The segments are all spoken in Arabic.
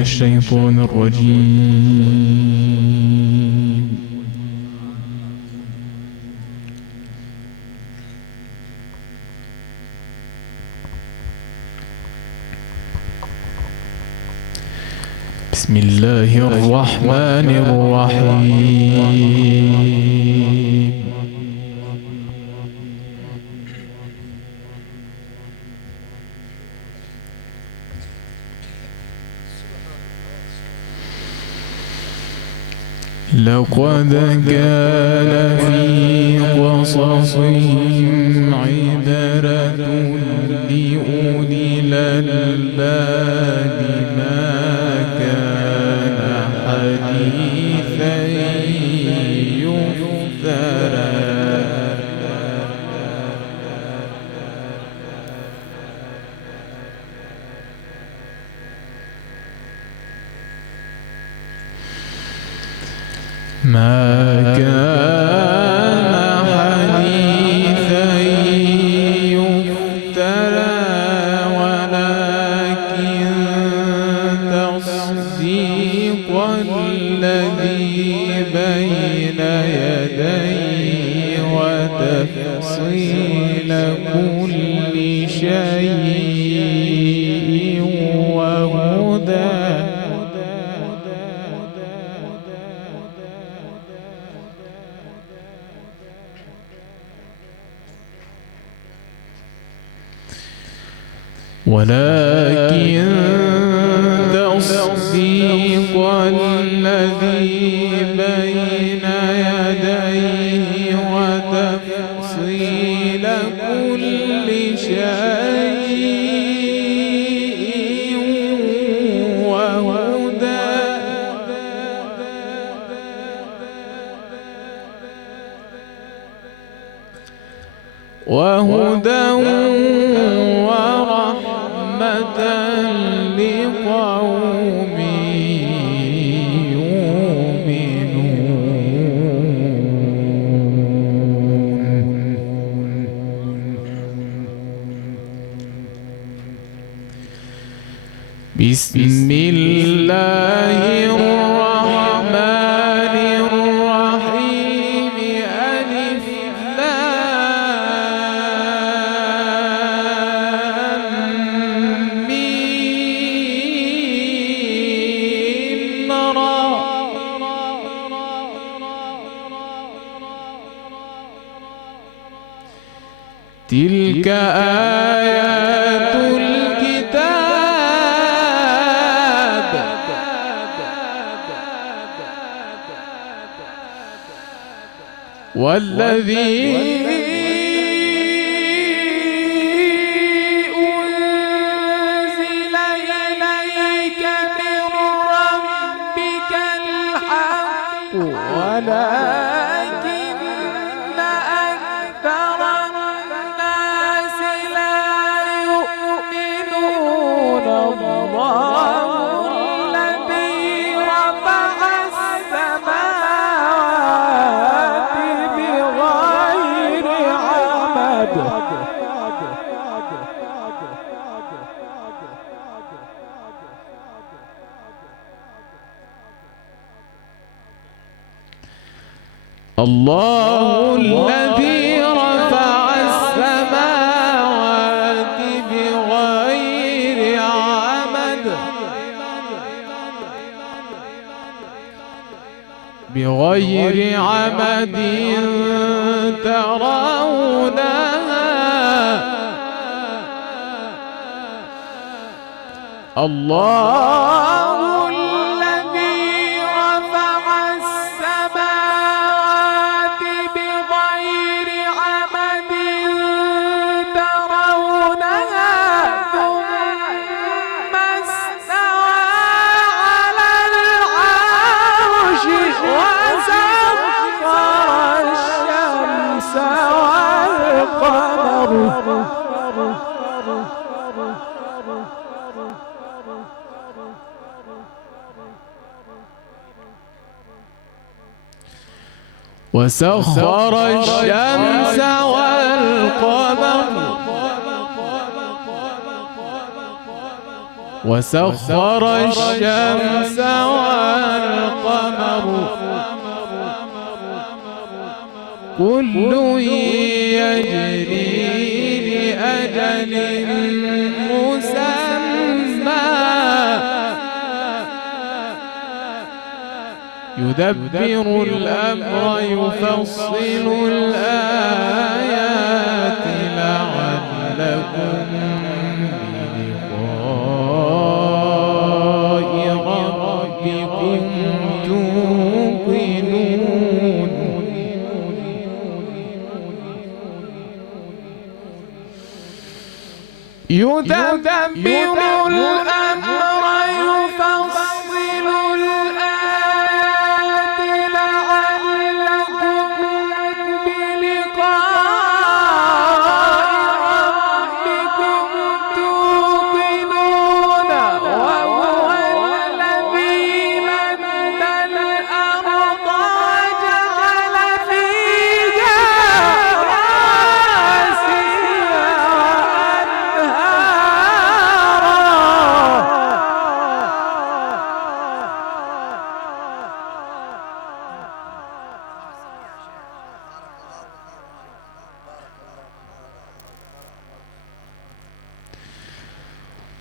الشيطان الرجيم. بسم الله الرحمن الرحيم. لقد كان في قصصهم عبرة لأولي الألباب ما كان حديثا يفترى ما كان حديثا يفترى ولكن تصديق الذي بين يديه وتفصيل كل شيء وهدى ولكن تصديق الذي بين يديه وتفصيل كل شيء وهدى ورحمة لقوم يؤمنون. بسم الله الرحمن الرحيم. ألف لام ميم را. تلك آيات الكتاب والذي أنزل إليك من ربك الحق ولكن أكثر الناس لا يؤمنون. الله الذي رفع السماوات بغير عمد الله الذي رفع السماوات بغير عمد ترونها. الله الذي رفع السماوات بغير عمد ترونها ثم استوى على العرش وسخر الشمس والقمر وسخر الشمس والقمر وسخر الشمس والقمر كل يجري لأجل مسمى يدبر الأمر يفصل الآيات لعلكم بلقاء ربكم توقنون يدبر الأمر يفصل الآيات لعلكم بلقاء ربكم توقنون وهو الذي مد الأرض وجعل فيها رواسي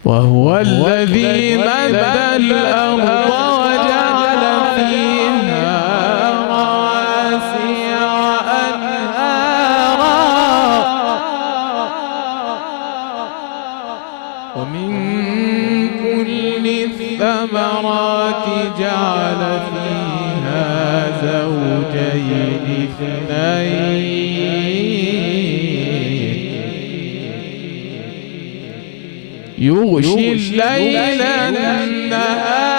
وهو الذي مد الأرض وجعل فيها رواسي وأنهارا ومن كل الثمرات جعل فيها زوجين اثنين يغشي الليل النهار